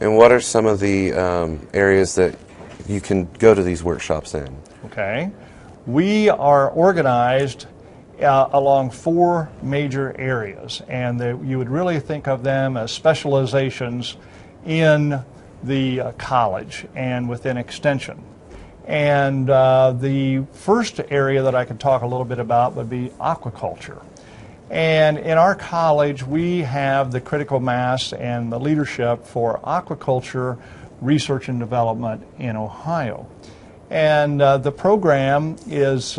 And what are some of the areas that you can go to these workshops in? Okay. We are organized along 4 major areas, and you would really think of them as specializations in the college and within extension. And the first area that I could talk a little bit about would be aquaculture. And in our college, we have the critical mass and the leadership for aquaculture research and development in Ohio. And the program is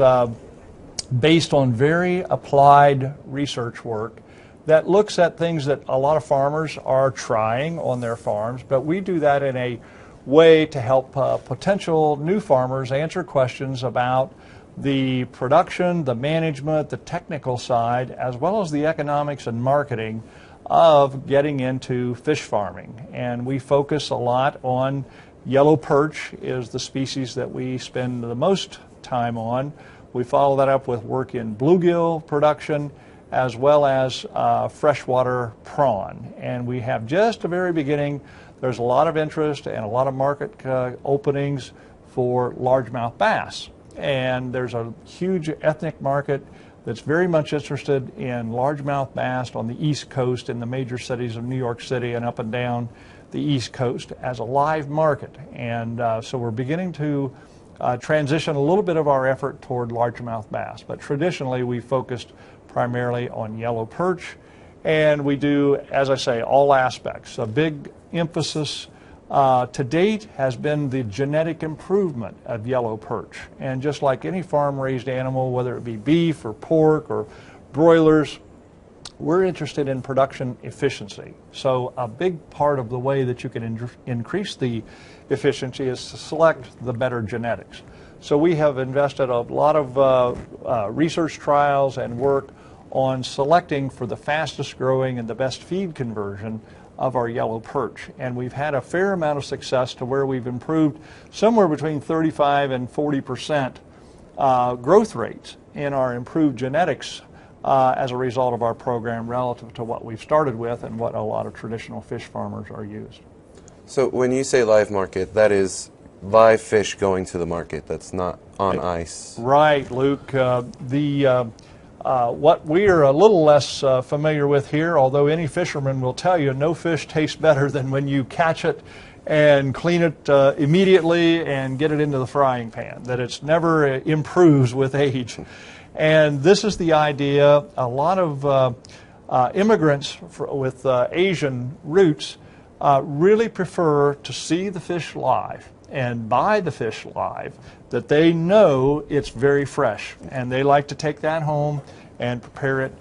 based on very applied research work that looks at things that a lot of farmers are trying on their farms, but we do that in a way to help potential new farmers answer questions about the production, the management, the technical side, as well as the economics and marketing of getting into fish farming. And we focus a lot on yellow perch is the species that we spend the most time on. We follow that up with work in bluegill production as well as freshwater prawn. And we have just the very beginning, there's a lot of interest and a lot of market openings for largemouth bass. And there's a huge ethnic market that's very much interested in largemouth bass on the East Coast in the major cities of New York City and up and down the East Coast as a live market. And so we're beginning to transition a little bit of our effort toward largemouth bass. But traditionally we focused primarily on yellow perch, and we do, as I say, all aspects. A big emphasis to date has been the genetic improvement of yellow perch. And just like any farm-raised animal, whether it be beef or pork or broilers, we're interested in production efficiency. So a big part of the way that you can increase the efficiency is to select the better genetics. So we have invested a lot of research trials and work on selecting for the fastest growing and the best feed conversion of our yellow perch. And we've had a fair amount of success to where we've improved somewhere between 35 and 40% growth rates in our improved genetics as a result of our program relative to what we've started with and what a lot of traditional fish farmers are used. So when you say live market, that is live fish going to the market, that's not on ice. Right, Luke. What we are a little less familiar with here, although any fisherman will tell you no fish tastes better than when you catch it and clean it immediately and get it into the frying pan, that it's never improves with age. And this is the idea. A lot of immigrants with Asian roots really prefer to see the fish live and buy the fish live, that they know it's very fresh, and they like to take that home and prepare it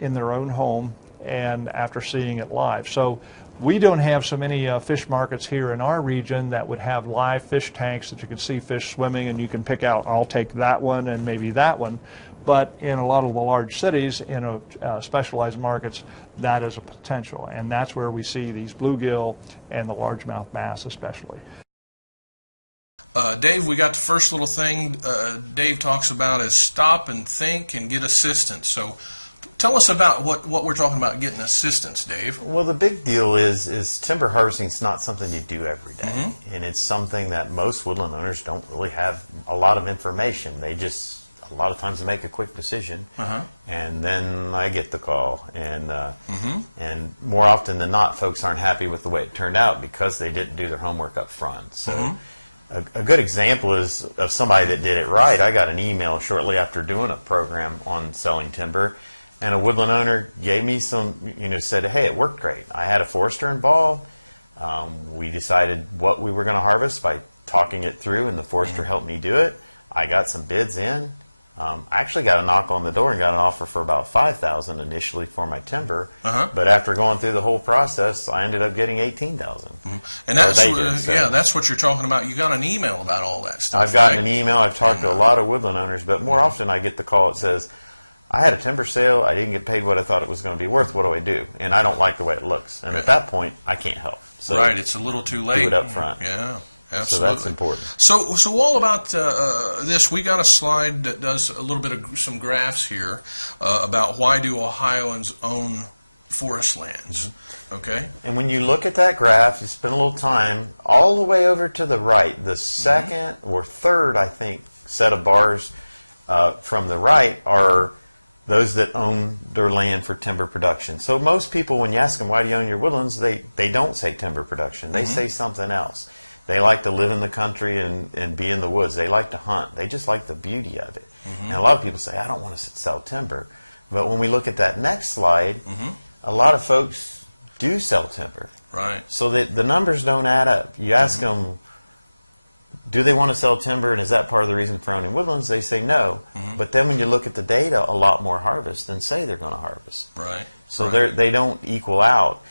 in their own home and after seeing it live. So we don't have so many fish markets here in our region that would have live fish tanks that you can see fish swimming and you can pick out, I'll take that one and maybe that one. But in a lot of the large cities, in specialized markets, that is a potential. And that's where we see these bluegill and the largemouth bass especially. Dave, we got the first little thing Dave talks about is stop and think and get assistance. So tell us about what we're talking about getting assistance, Dave. Well, the big deal is timber harvesting is not something you do every day. And it's something that most woodland owners don't really have a lot of information. They just, a lot of times, they make a quick decision, and then I get the call. And and more often than not, folks aren't happy with the way it turned out because they didn't do their homework up front. So a good example is of somebody that did it right. I got an email shortly after doing a program on selling timber, and a woodland owner gave me some, said, hey, it worked great. I had a forester involved. We decided what we were going to harvest by talking it through, and the forester helped me do it. I got some bids in. I actually got a knock on the door and got an offer for about $5,000 initially for my timber, but after going through the whole process, I ended up getting $18,000. And that's that's what you're talking about. You got an email about all that stuff. I've gotten an email. I've talked to a lot of woodland owners, but more often I get the call that says, I had a timber sale. I didn't get paid what I thought it was going to be worth. What do I do? And I don't like the way it looks. And at that point, I can't help. So it's a little too late. Do it up front. Yeah. Absolutely. So that's important. So all about this, we got a slide that does a little bit of some graphs here about why do Ohioans own forest lands. Okay? And when you look at that graph, you spend a little time, all the way over to the right, the second or third, I think, set of bars from the right are those that own their land for timber production. So most people, when you ask them, why do you own your woodlands, they don't say timber production. They say something else. They like to live in the country and be in the woods. They like to hunt. They just like the beauty of it. And a lot of people say, I don't want to sell timber. But when we look at that next slide, a lot of folks do sell timber. Right. So that the numbers don't add up. You ask them, do they want to sell timber, and is that part of the reason for owning woodlands? They say no. But then when you look at the data, a lot more harvest than say they're going to harvest. Right. So they don't equal out.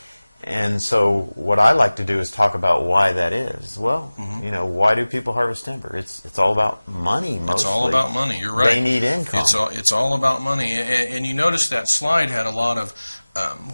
And so what I like to do is talk about why that is. Well, you know, why do people harvest timber? It's all about money mostly. It's all about money. You're right. They need income. It's all about money. And you notice that slide had a lot of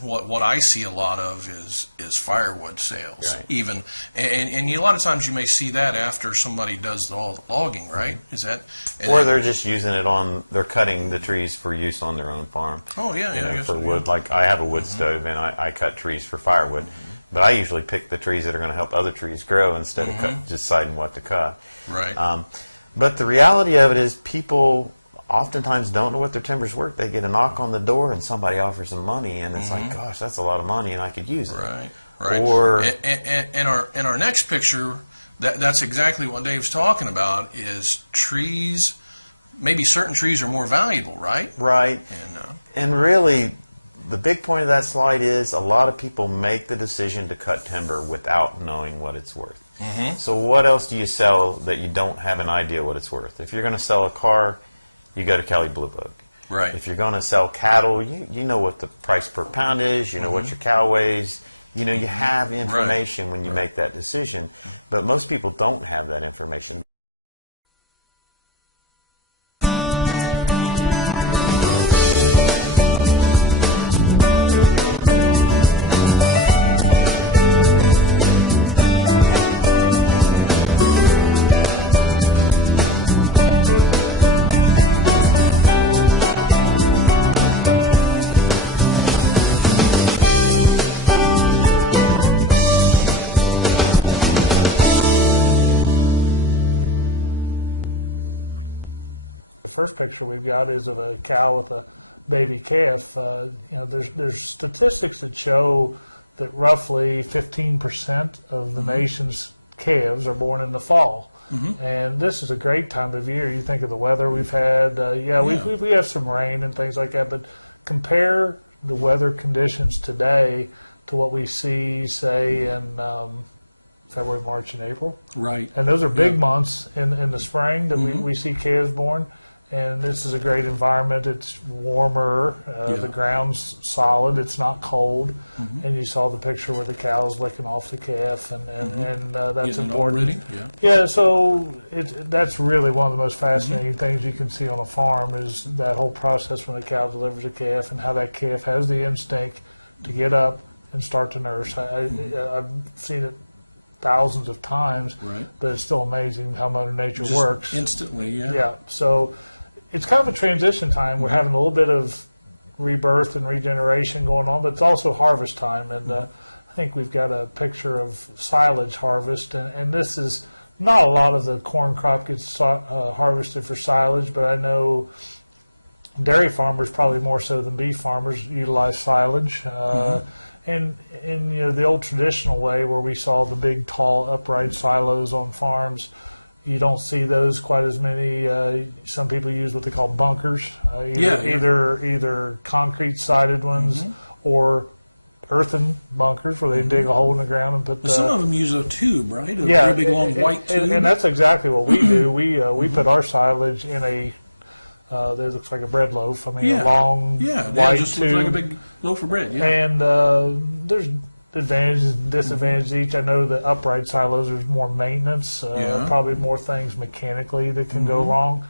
what I see a lot of is firewood sales. Right. Even and a lot of times you may see that after somebody does all the logging. Right? Is that? Or they're just using it on. They're cutting the trees for use on their own farm. Oh yeah, You yeah. I know, guess for so, wood. Like I have a wood stove, and I cut trees for firewood. But I usually pick the trees that are going to help other trees grow instead of deciding what to cut. Right. But the reality of it is people oftentimes don't know what their timber's worth. They get a knock on the door and somebody offers them money, and it's like, gosh, that's a lot of money, and I could use it. Right. Right. Or and our next picture, that's exactly what Dave's talking about. Is trees. Maybe certain trees are more valuable, right? right. And And really, the big point of that slide is a lot of people make the decision to cut timber without knowing what it's worth. So what else do you sell that you don't have an idea what it's worth? If you're going to sell a car, you go to Kelly Blue Book. right. If you're going to sell cattle, you know what the price per pound is, you know what your cow weighs. You know, you have information when you make that decision. But most people don't have that information. The first picture we've got is of a cow with a baby calf. You know, there's statistics that show that roughly 15% of the nation's calves are born in the fall. And this is a great time of year. You think of the weather we've had. We have some rain and things like that, but compare the weather conditions today to what we see, say, in February, March, and April. Right. And those are big months in the spring that we see calves born. And this is a great environment. It's warmer. The ground's solid. It's not cold. And you saw the picture where the cow's licking off the calf, and that's Getting it important. all ready, Yeah. So that's really one of the most fascinating things you can see on a farm is that whole process when a cow delivers a calf and how that calf has the instinct to get up and start to nurse. I've seen it thousands of times, but it's still amazing how Mother Nature works. Instantly, Yeah. So it's kind of a transition time. We're having a little bit of rebirth and regeneration going on, but it's also harvest time. And I think we've got a picture of silage harvest. And this is not a lot of the corn crop gets harvested for silage, but I know dairy farmers, probably more so than beef farmers, utilize silage. And in the old traditional way where we saw the big, tall, upright silos on farms, you don't see those quite as many. Some people use what they call bunkers, either concrete-sided ones or earthen bunkers where they dig a hole in the ground and put. Some of them use a tube, right? A very big long white tube. And that's exactly what we do. We put our silage in a. That looks like a bread loaf. I mean, a long white just tube. looks like a big loaf of bread. Yeah. And there's advantages and disadvantages each. I know the upright silos, there's more maintenance, probably more things mechanically that can go wrong.